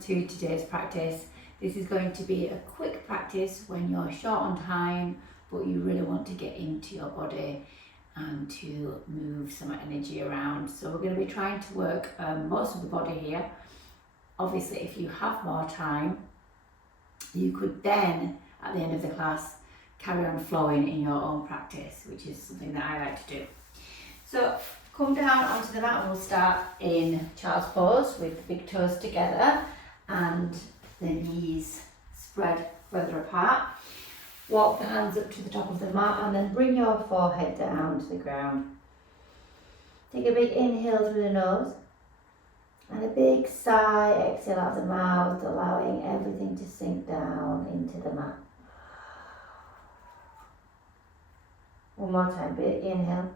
to today's practice. This is going to be a quick practice when you're short on time, but you really want to get into your body and to move some energy around. So we're going to be trying to work most of the body here. Obviously, if you have more time, you could then, at the end of the class, carry on flowing in your own practice, which is something that I like to do. So come down onto the mat and we'll start in child's pose with the big toes together and the knees spread further apart. Walk the hands up to the top of the mat and then bring your forehead down to the ground. Take a big inhale through the nose and a big sigh, exhale out the mouth, allowing everything to sink down into the mat. One more time, big inhale.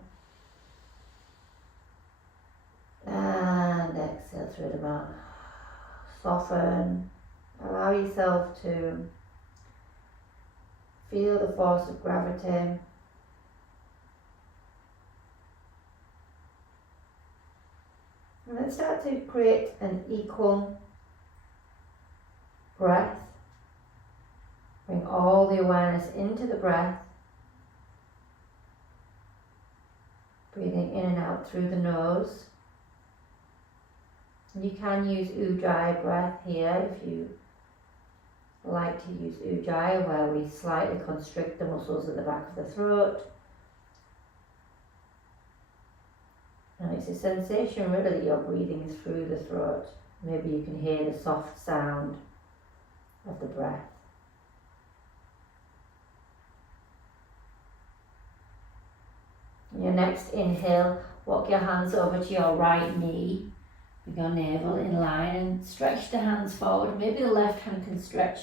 And exhale through the mat. Soften. Allow yourself to feel the force of gravity. And then start to create an equal breath. Bring all the awareness into the breath. Breathing in and out through the nose. You can use ujjayi breath here if you like to use ujjayi, where we slightly constrict the muscles at the back of the throat. And it's a sensation really that you're breathing through the throat. Maybe you can hear the soft sound of the breath. Your next inhale, walk your hands over to your right knee with your navel in line and stretch the hands forward. Maybe the left hand can stretch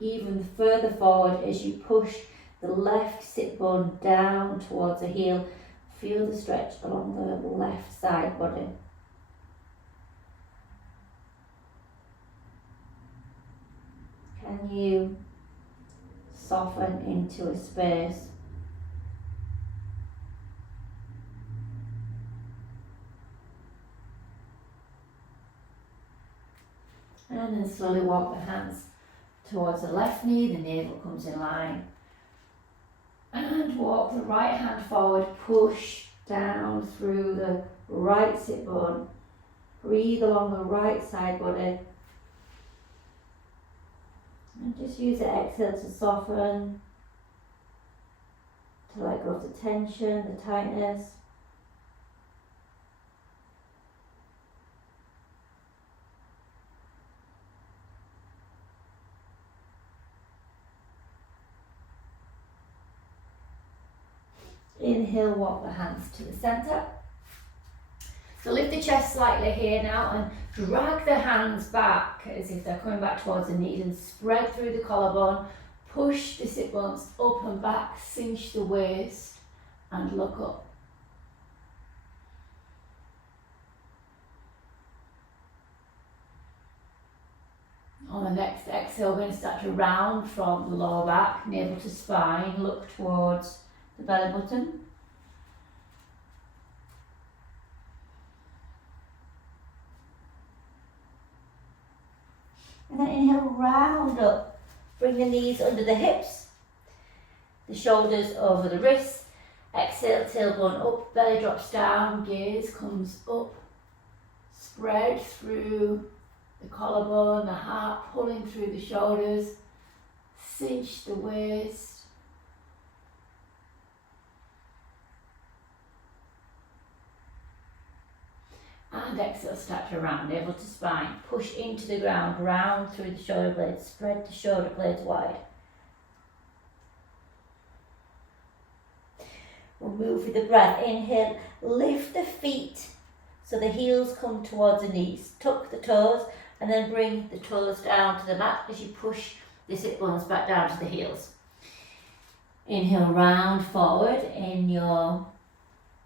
even further forward as you push the left sit bone down towards the heel. Feel the stretch along the left side body. Can you soften into a space? And then slowly walk the hands towards the left knee, the navel comes in line. And walk the right hand forward, push down through the right sit bone. Breathe along the right side body. And just use the exhale to soften, to let go of the tension, the tightness. Inhale, walk the hands to the center. So lift the chest slightly here now and drag the hands back as if they're coming back towards the knees and spread through the collarbone. Push the sit bones up and back, cinch the waist and look up. On the next exhale, we're going to start to round from the lower back, navel to spine, look towards the belly button. And then inhale, round up. Bring the knees under the hips, the shoulders over the wrists. Exhale, tailbone up, belly drops down, gaze comes up. Spread through the collarbone, the heart pulling through the shoulders. Cinch the waist. And exhale, start to round, navel to spine. Push into the ground, round through the shoulder blades, spread the shoulder blades wide. We'll move with the breath. Inhale, lift the feet so the heels come towards the knees. Tuck the toes and then bring the toes down to the mat as you push the sit bones back down to the heels. Inhale, round forward in your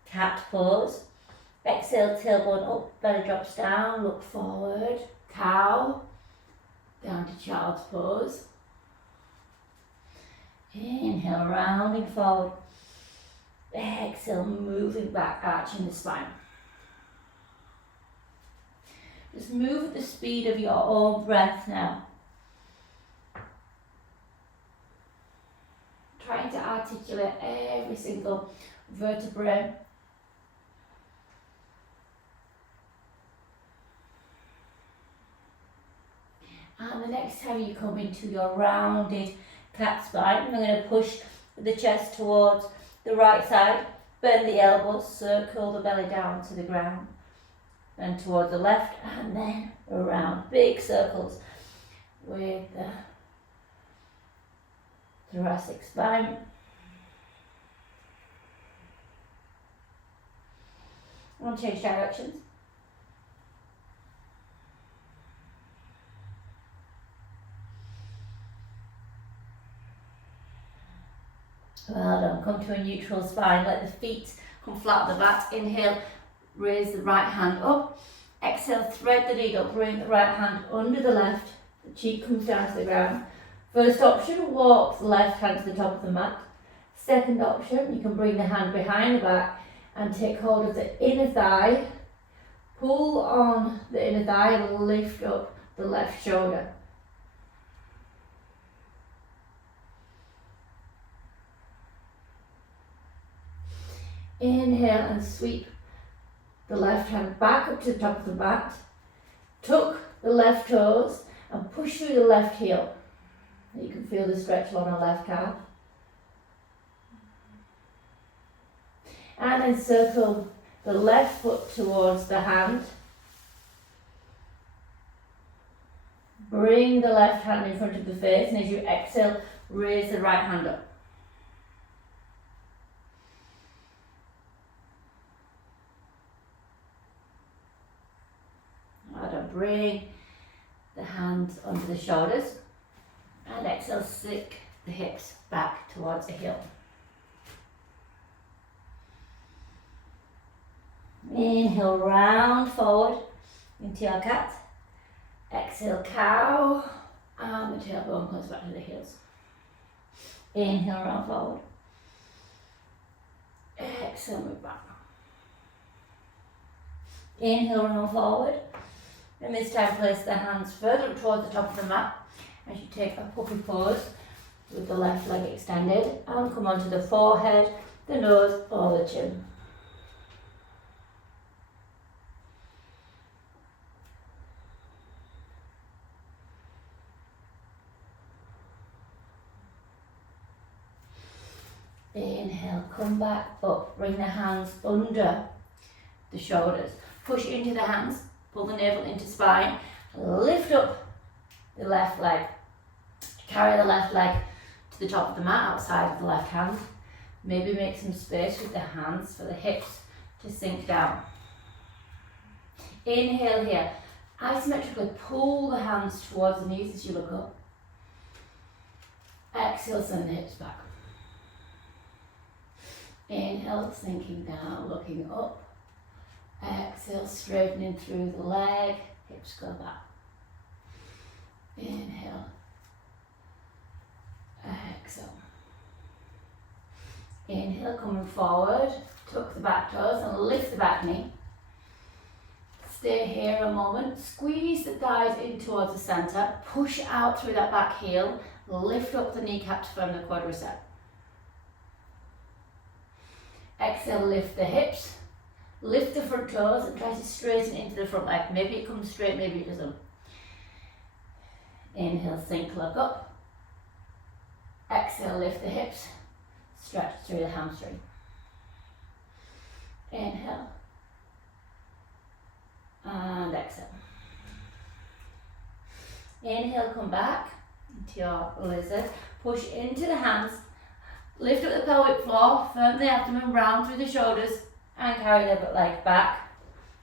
cat pose. Exhale, tailbone up, belly drops down, look forward, cow, down to child's pose. Inhale, rounding forward. Exhale, moving back, arching the spine. Just move at the speed of your own breath now. Trying to articulate every single vertebrae. And the next time you come into your rounded cat spine, I'm going to push the chest towards the right side, bend the elbows, circle the belly down to the ground, and towards the left, and then around, big circles with the thoracic spine. I'm going to change directions. Well done. Come to a neutral spine. Let the feet come flat on the back. Inhale, raise the right hand up. Exhale, thread the needle. Bring the right hand under the left. The cheek comes down to the ground. First option, walk the left hand to the top of the mat. Second option, you can bring the hand behind the back and take hold of the inner thigh. Pull on the inner thigh and lift up the left shoulder. Inhale and sweep the left hand back up to the top of the mat. Tuck the left toes and push through the left heel. You can feel the stretch along the left calf. And then circle the left foot towards the hand. Bring the left hand in front of the face, and as you exhale, raise the right hand up. Bring the hands under the shoulders and exhale, sink the hips back towards the heel. Inhale, round forward into your cat. Exhale, cow, and the tailbone comes back to the heels. Inhale, round forward. Exhale, move back. Inhale, round forward. And this time place the hands further up towards the top of the mat as you take a puppy pose with the left leg extended and come onto the forehead, the nose or the chin. Inhale, come back up, bring the hands under the shoulders, push into the hands. Pull the navel into spine, lift up the left leg. Carry the left leg to the top of the mat outside of the left hand. Maybe make some space with the hands for the hips to sink down. Inhale here. Isometrically pull the hands towards the knees as you look up. Exhale, send the hips back. Inhale, sinking down, looking up. Exhale, straightening through the leg, hips go back. Inhale. Exhale. Inhale, coming forward, tuck the back toes and lift the back knee. Stay here a moment, squeeze the thighs in towards the centre, push out through that back heel, lift up the kneecap to firm the quadricep. Exhale, lift the hips. Lift the front toes and try to straighten into the front leg. Maybe it comes straight, maybe it doesn't. Inhale, sink, look up. Exhale, lift the hips. Stretch through the hamstring. Inhale. And exhale. Inhale, come back into your lizard. Push into the hands. Lift up the pelvic floor. Firm the abdomen round through the shoulders. And carry the leg back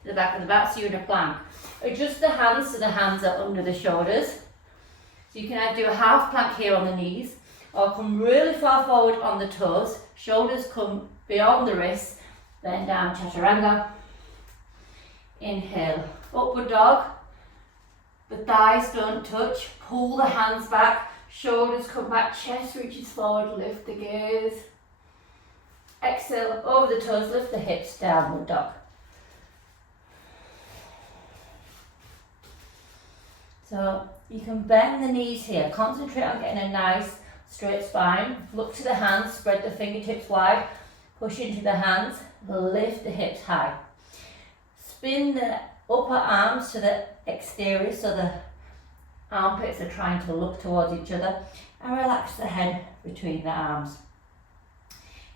to the back of the back so you're in a plank. Adjust the hands so the hands are under the shoulders. So you can either do a half plank here on the knees or come really far forward on the toes. Shoulders come beyond the wrists. Bend down, chaturanga. Inhale, upward dog. The thighs don't touch. Pull the hands back. Shoulders come back, chest reaches forward, lift the gaze. Exhale, over the toes, lift the hips, downward dog. So you can bend the knees here, concentrate on getting a nice straight spine. Look to the hands, spread the fingertips wide, push into the hands, lift the hips high. Spin the upper arms to the exterior so the armpits are trying to look towards each other, and relax the head between the arms.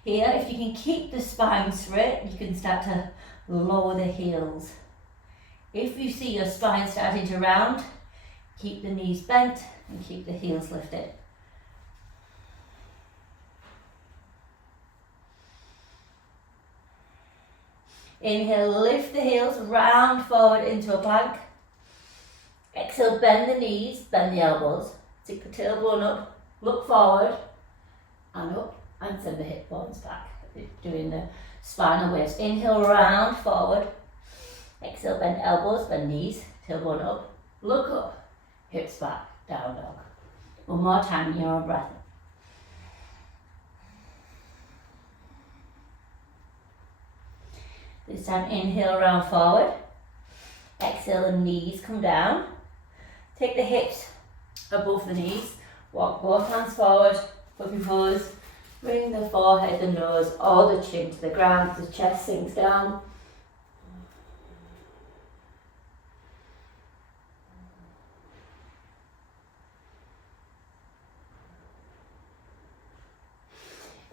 Here, if you can keep the spine straight, you can start to lower the heels. If you see your spine starting to round, keep the knees bent and keep the heels lifted. Inhale, lift the heels, round forward into a plank. Exhale, bend the knees, bend the elbows. Take the tailbone up, look forward and up, and send the hip bones back. Doing the spinal waves. Inhale, round forward. Exhale, bend elbows, bend knees, tailbone up, look up, hips back, down dog. One more time in your own breath. This time, inhale, round forward. Exhale, the knees come down. Take the hips above the knees. Walk both hands forward, puppy pose. Bring the forehead, the nose, or the chin to the ground. The chest sinks down.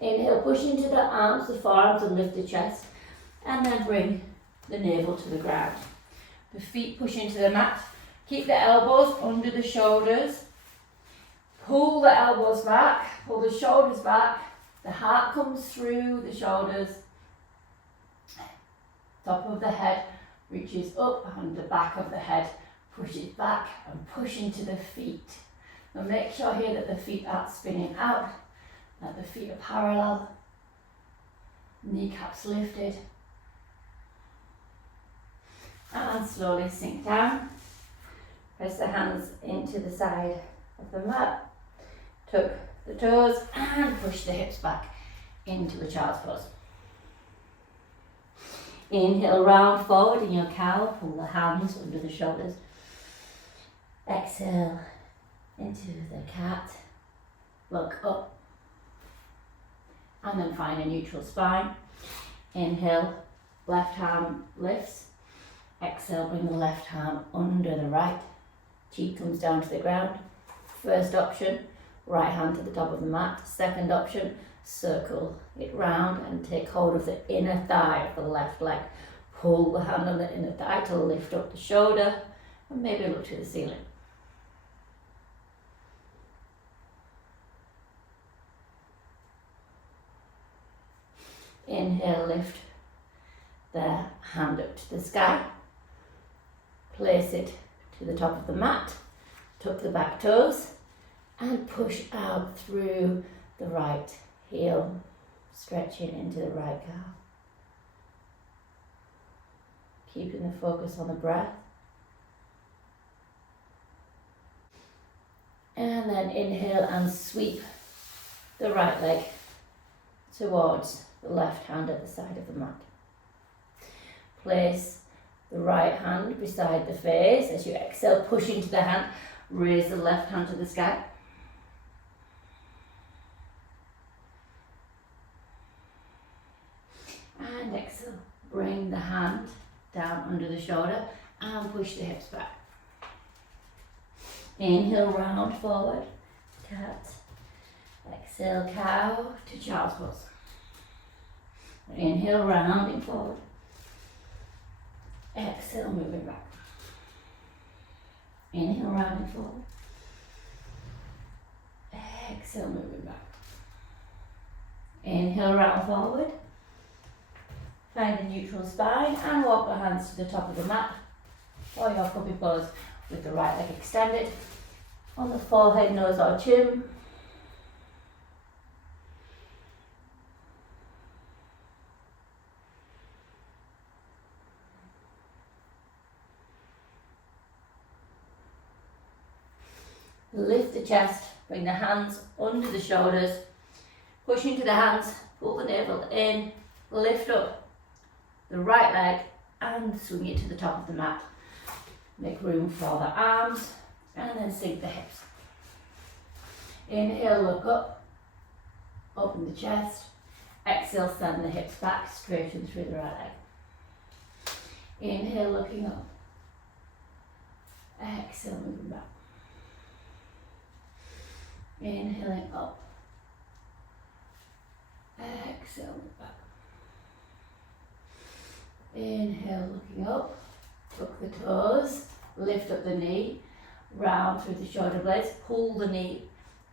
Inhale, push into the arms, the forearms, and lift the chest. And then bring the navel to the ground. The feet push into the mat. Keep the elbows under the shoulders. Pull the elbows back, pull the shoulders back. The heart comes through the shoulders. Top of the head reaches up and the back of the head pushes back and push into the feet. Now make sure here that the feet aren't spinning out, that the feet are parallel. Kneecaps lifted. And slowly sink down. Press the hands into the side of the mat. Tuck the toes and push the hips back into the child's pose. Inhale, round forward in your cow. Pull the hands under the shoulders. Exhale into the cat. Look up. And then find a neutral spine. Inhale, left arm lifts. Exhale, bring the left arm under the right. Cheek comes down to the ground. First option, right hand to the top of the mat. Second option, circle it round and take hold of the inner thigh of the left leg. Pull the hand on the inner thigh to lift up the shoulder and maybe look to the ceiling. Inhale, lift the hand up to the sky. Place it to the top of the mat. Tuck the back toes and push out through the right heel, stretching into the right calf. Keeping the focus on the breath. And then inhale and sweep the right leg towards the left hand at the side of the mat. Place the right hand beside the face. As you exhale, push into the hand, raise the left hand to the sky. And exhale, bring the hand down under the shoulder and push the hips back. Inhale, round forward, cat. Exhale, cow to child's pose. Inhale, rounding forward. Exhale, moving back. Inhale, rounding forward. Exhale, moving back. Inhale, round forward. Find a neutral spine and walk the hands to the top of the mat or your puppy pose with the right leg extended on the forehead, nose or chin. Lift the chest, bring the hands under the shoulders, push into the hands, pull the navel in, lift up the right leg and swing it to the top of the mat. Make room for the arms And then sink the hips. Inhale, look up. Open the chest. Exhale, send the hips back, straighten through the right leg. Inhale, looking up. Exhale, moving back. Inhaling up. Exhale, move back. Inhale, looking up. Tuck the toes. Lift up the knee. Round through the shoulder blades. Pull the knee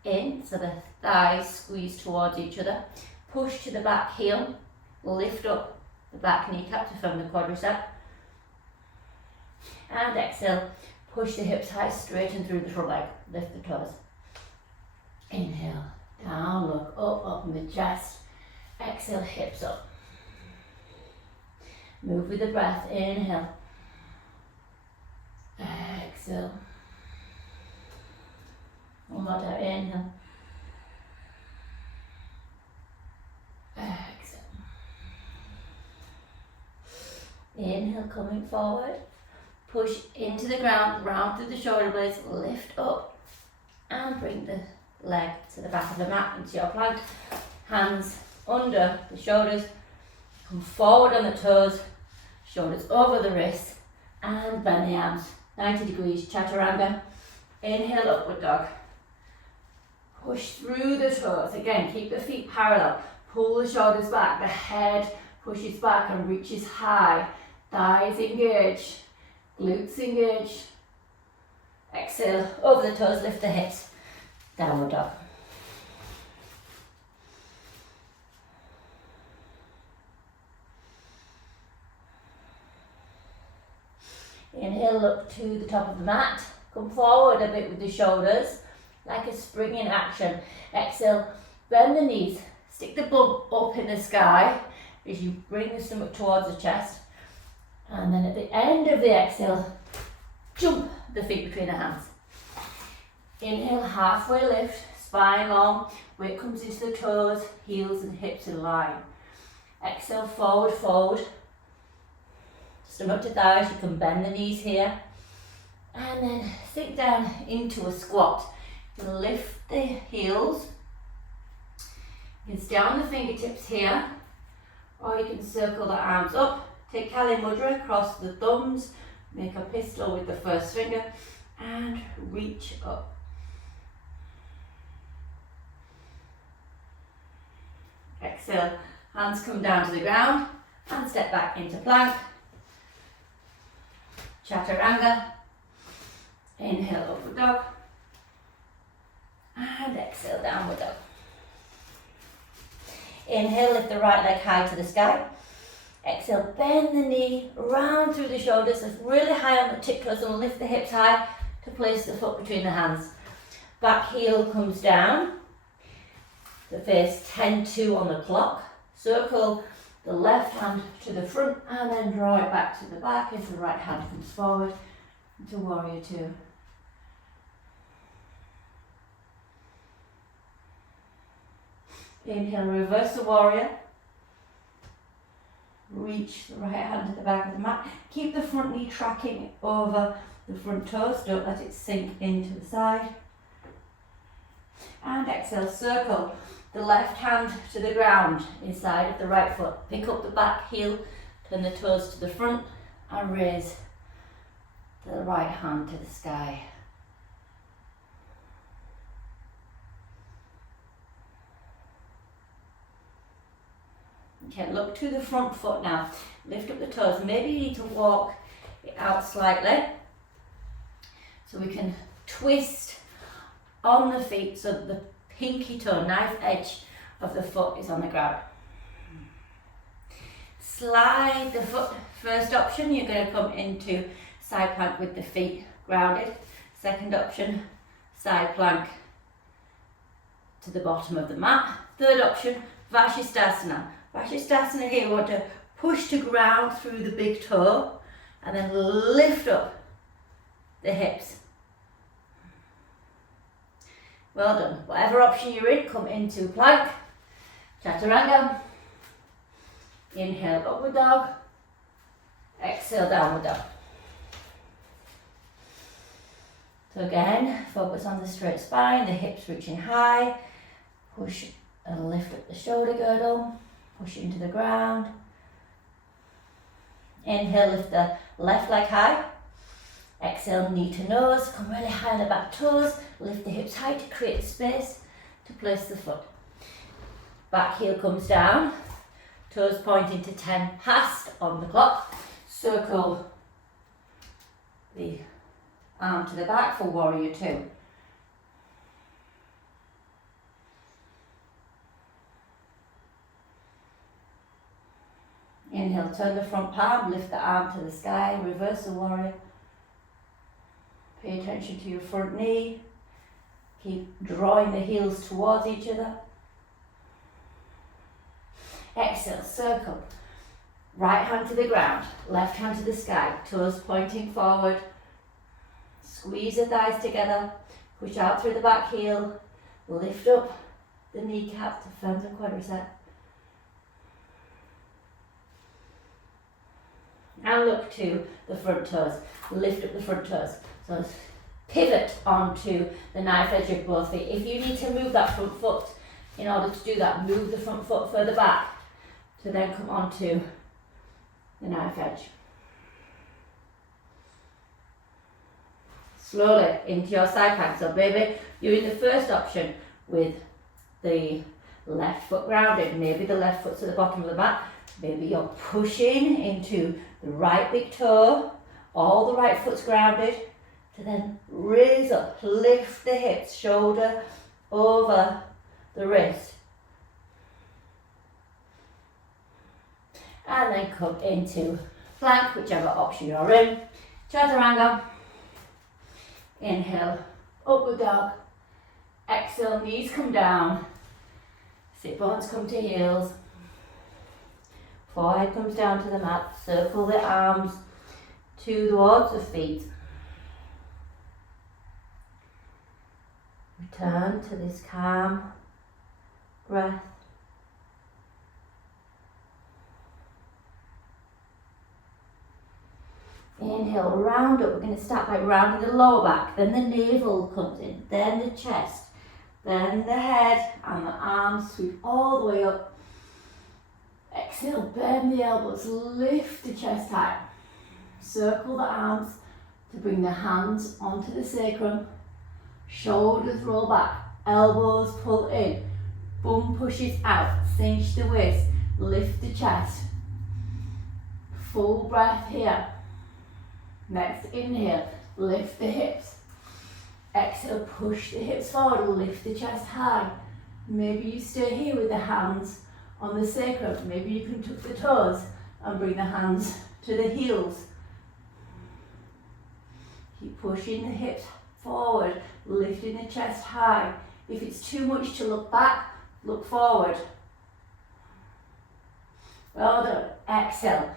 in so the thighs squeeze towards each other. Push to the back heel. Lift up the back kneecap to form the quadricep. And exhale. Push the hips high, straighten through the front leg. Lift the toes. Inhale, down, look up, open the chest. Exhale, hips up. Move with the breath. Inhale. Exhale. One more time. Inhale. Exhale. Inhale, coming forward. Push into the ground, round through the shoulder blades, lift up and bring the leg to the back of the mat into your plank. Hands under the shoulders, come forward on the toes, shoulders over the wrists and bend the arms 90 degrees, chaturanga. Inhale, upward dog. Push through the toes, again keep the feet parallel, pull the shoulders back, the head pushes back and reaches high, thighs engage. Glutes engage. Exhale, over the toes, lift the hips. Downward dog. Inhale, look to the top of the mat. Come forward a bit with the shoulders, like a spring in action. Exhale, bend the knees. Stick the bum up in the sky as you bring the stomach towards the chest. And then at the end of the exhale, jump the feet between the hands. Inhale, halfway lift, spine long, weight comes into the toes, heels and hips in line. Exhale, forward, fold. Stomach to thighs, you can bend the knees here. And then sink down into a squat. You can lift the heels. You can stay on the fingertips here, or you can circle the arms up. Take Kali Mudra, cross the thumbs, make a pistol with the first finger and reach up. Exhale, hands come down to the ground and step back into plank. Chaturanga. Inhale, upward dog. And exhale, downward dog. Inhale, lift the right leg high to the sky. Exhale, bend the knee, round through the shoulders, lift really high on the tiptoes and lift the hips high to place the foot between the hands. Back heel comes down, the face 10-2 on the clock. Circle the left hand to the front and then draw it back to the back as the right hand comes forward into warrior two. Inhale, reverse the warrior. Reach the right hand to the back of the mat. Keep the front knee tracking over the front toes. Don't let it sink into the side. And exhale, circle the left hand to the ground inside of the right foot. Pick up the back heel, turn the toes to the front and raise the right hand to the sky. Okay, look to the front foot now. Lift up the toes. Maybe you need to walk it out slightly. So we can twist on the feet so that the pinky toe, knife edge of the foot is on the ground. Slide the foot. First option, you're going to come into side plank with the feet grounded. Second option, side plank to the bottom of the mat. Third option, Vashisthasana. Vashisthasana here, you want to push to ground through the big toe and then lift up the hips. Well done. Whatever option you're in, come into plank, chaturanga. Inhale, upward dog. Exhale, downward dog. So again, focus on the straight spine, the hips reaching high, push and lift up the shoulder girdle, push it into the ground. Inhale, lift the left leg high. Exhale, knee to nose, come really high on the back toes, lift the hips high to create space to place the foot. Back heel comes down, toes pointing to 10 past on the clock. Circle the arm to the back for warrior two. Inhale, turn the front palm, lift the arm to the sky, reverse the warrior. Pay attention to your front knee. Keep drawing the heels towards each other. Exhale, circle. Right hand to the ground, left hand to the sky, toes pointing forward. Squeeze the thighs together, push out through the back heel, lift up the kneecap to firm the quadricep. And look to the front toes, lift up the front toes. So pivot onto the knife edge of both feet. If you need to move that front foot, in order to do that, move the front foot further back to then come onto the knife edge. Slowly into your side plank. So maybe you're in the first option with the left foot grounded. Maybe the left foot's at the bottom of the mat. Maybe you're pushing into the right big toe. All the right foot's grounded. To then raise up, lift the hips, shoulder over the wrist. And then come into plank, whichever option you're in. Chaturanga. Inhale, upward dog. Exhale, knees come down. Sit bones come to heels. Forehead comes down to the mat. Circle the arms towards the feet. Return to this calm breath. Inhale, round up. We're going to start by rounding the lower back, then the navel comes in, then the chest, then the head and the arms sweep all the way up. Exhale, bend the elbows, lift the chest high. Circle the arms to bring the hands onto the sacrum. Shoulders roll back, elbows pull in, bum pushes out, cinch the waist, lift the chest. Full breath here. Next inhale, lift the hips. Exhale, push the hips forward, lift the chest high. Maybe you stay here with the hands on the sacrum. Maybe you can tuck the toes and bring the hands to the heels. Keep pushing the hips forward, lifting the chest high. If it's too much to look back, look forward. Well done. Exhale,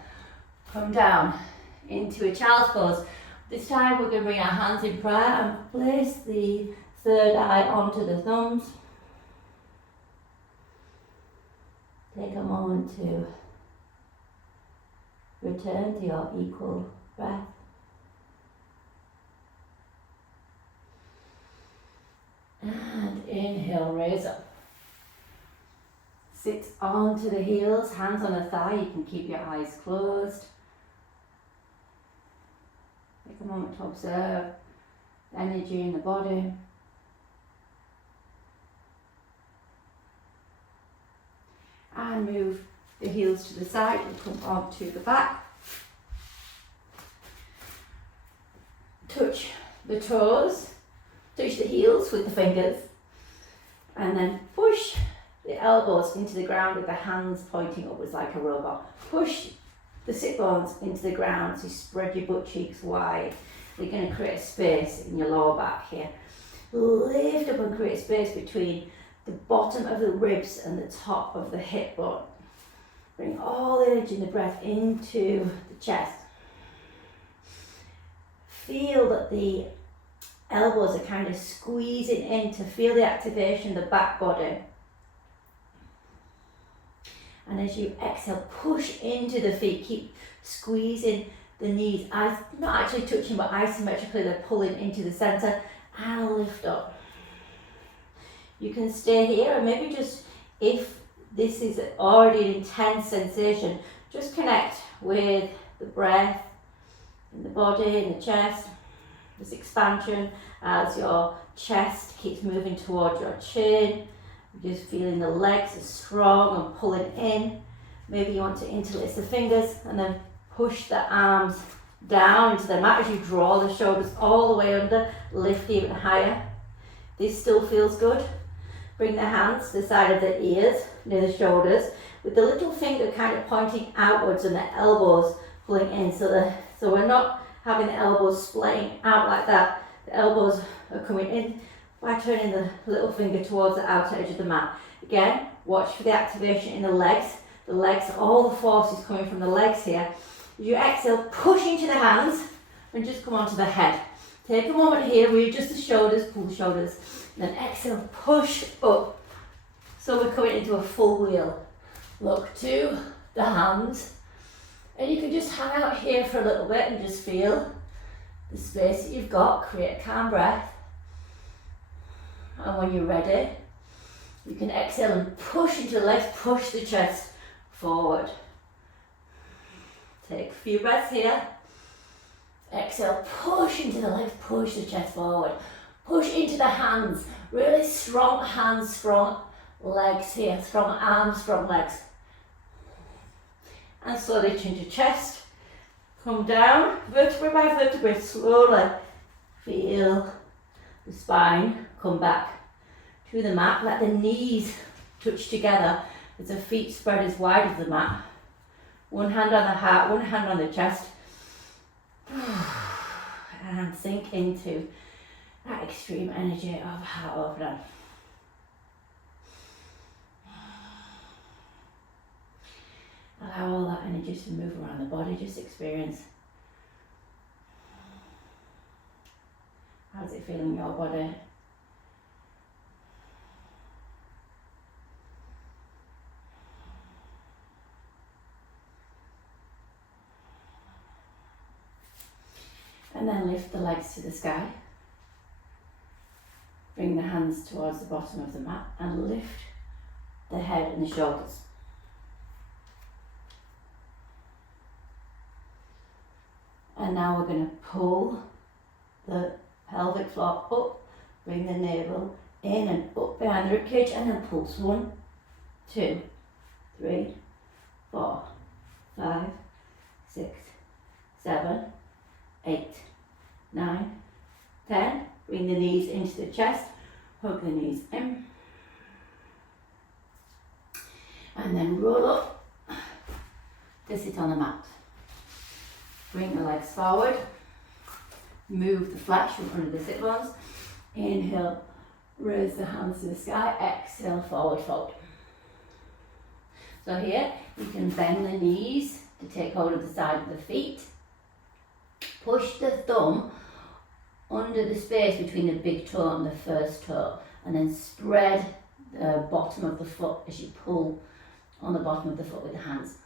come down into a child's pose. This time we're going to bring our hands in prayer and place the third eye onto the thumbs. Take a moment to return to your equal breath. And inhale, raise up. Sit onto the heels, hands on the thigh. You can keep your eyes closed. Take a moment to observe the energy in the body. And move the heels to the side and come onto the back. Touch the toes. Touch the heels with the fingers and then push the elbows into the ground with the hands pointing upwards like a robot. Push the sit bones into the ground so you spread your butt cheeks wide. You're going to create space in your lower back here. Lift up and create space between the bottom of the ribs and the top of the hip bone. Bring all the energy in the breath into the chest. Feel that the elbows are kind of squeezing in to feel the activation of the back body. And as you exhale, push into the feet. Keep squeezing the knees, not actually touching but isometrically, they're pulling into the centre, and lift up. You can stay here, and maybe just, if this is already an intense sensation, just connect with the breath in the body, in the chest, this expansion as your chest keeps moving towards your chin. Just feeling the legs are strong and pulling in. Maybe you want to interlace the fingers and then push the arms down into the mat as you draw the shoulders all the way under, lift even higher. This still feels good. Bring the hands to the side of the ears, near the shoulders, with the little finger kind of pointing outwards and the elbows pulling in. So we're not having the elbows splaying out like that. The elbows are coming in by turning the little finger towards the outer edge of the mat. Again, watch for the activation in the legs. The legs, all the force is coming from the legs here. As you exhale, push into the hands and just come onto the head. Take a moment here, readjust the shoulders, pull the shoulders. Then exhale, push up. So we're coming into a full wheel. Look to the hands. And you can just hang out here for a little bit and just feel the space that you've got. Create a calm breath. And when you're ready, you can exhale and push into the legs, push the chest forward. Take a few breaths here. Exhale, push into the legs, push the chest forward. Push into the hands, really strong hands, strong legs here, strong arms, strong legs. And slowly chin to chest, come down, vertebrae by vertebrae, slowly feel the spine come back to the mat. Let the knees touch together as the feet spread as wide as the mat. One hand on the heart, one hand on the chest. And sink into that extreme energy of heart opener. Allow all that energy to move around the body. Just experience. How's it feel in your body? And then lift the legs to the sky. Bring the hands towards the bottom of the mat and lift the head and the shoulders. And now we're going to pull the pelvic floor up, bring the navel in and up behind the ribcage, and then pulse 1, 2, 3, 4, 5, 6, 7, 8, 9, 10. Bring the knees into the chest, hug the knees in. And then roll up to sit on the mat. Bring the legs forward. Move the flesh from under the sit bones. Inhale, raise the hands to the sky. Exhale, forward fold. So here, you can bend the knees to take hold of the side of the feet. Push the thumb under the space between the big toe and the first toe, and then spread the bottom of the foot as you pull on the bottom of the foot with the hands.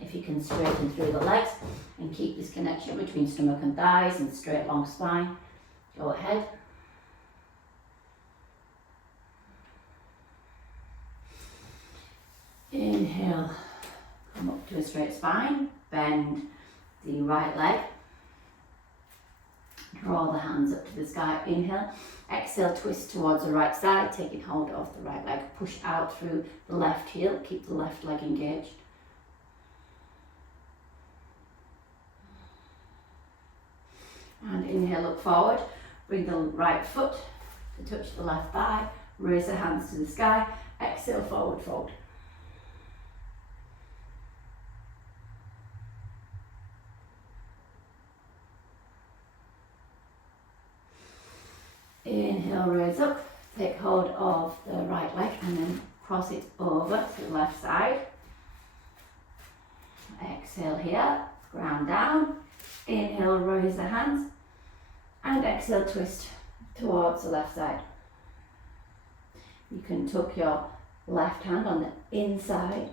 If you can straighten through the legs and keep this connection between stomach and thighs and straight long spine, go ahead. Inhale, come up to a straight spine, bend the right leg. Draw the hands up to the sky, inhale. Exhale, twist towards the right side, taking hold of the right leg. Push out through the left heel, keep the left leg engaged. And inhale, look forward. Bring the right foot to touch the left thigh. Raise the hands to the sky. Exhale, forward fold. Inhale, raise up, take hold of the right leg and then cross it over to the left side. Exhale here, ground down. Inhale, raise the hands and exhale, twist towards the left side. You can tuck your left hand on the inside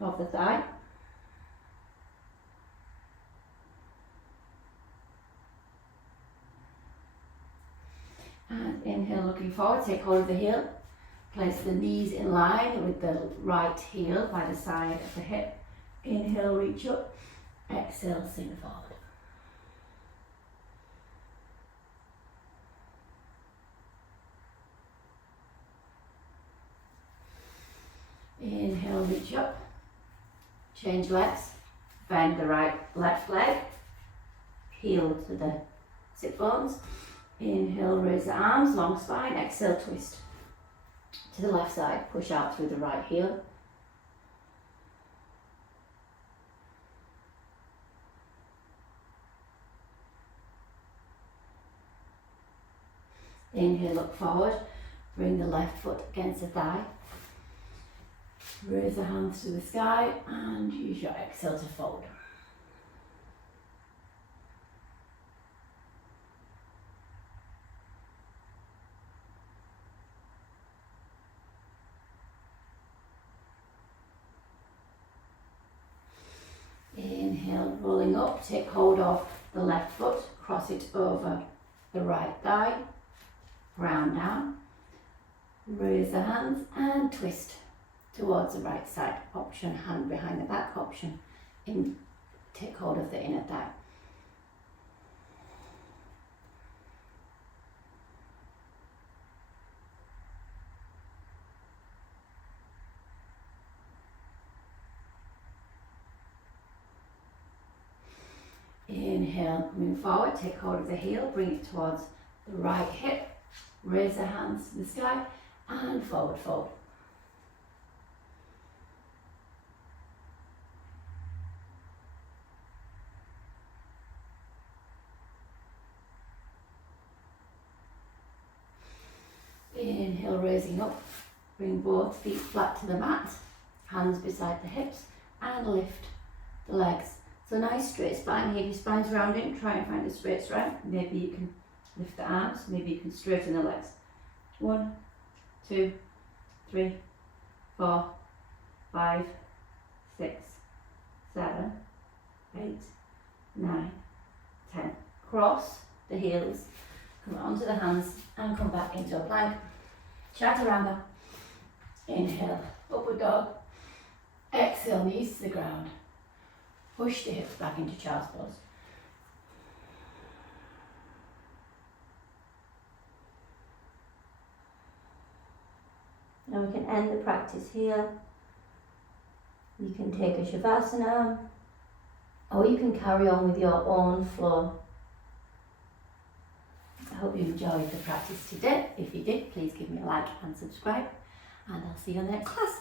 of the thigh. Moving forward, take hold of the heel. Place the knees in line with the right heel by the side of the hip. Inhale, reach up. Exhale, sink forward. Inhale, reach up. Change legs. Bend the left leg. Heel to the sit bones. Inhale, raise the arms, long spine. Exhale, twist. To the left side, push out through the right heel. Inhale, look forward. Bring the left foot against the thigh. Raise the hands to the sky and use your exhale to fold. Inhale, rolling up, take hold of the left foot, cross it over the right thigh, ground down, raise the hands and twist towards the right side option, hand behind the back option, take hold of the inner thigh. Inhale, move forward, take hold of the heel, bring it towards the right hip, raise the hands to the sky and forward fold. Inhale, raising up, bring both feet flat to the mat, hands beside the hips and lift the legs. So nice straight spine here, your spine's rounding, try and find a straight spine. Maybe you can lift the arms, maybe you can straighten the legs. 1, 2, 3, 4, 5, 6, 7, 8, 9, 10. Cross the heels, come onto the hands and come back into a plank. Chaturanga. Inhale, upward dog. Exhale, knees to the ground. Push the hips back into child's pose. Now we can end the practice here. You can take a Shavasana, or you can carry on with your own flow. I hope you enjoyed the practice today. If you did, please give me a like and subscribe, and I'll see you in the next class.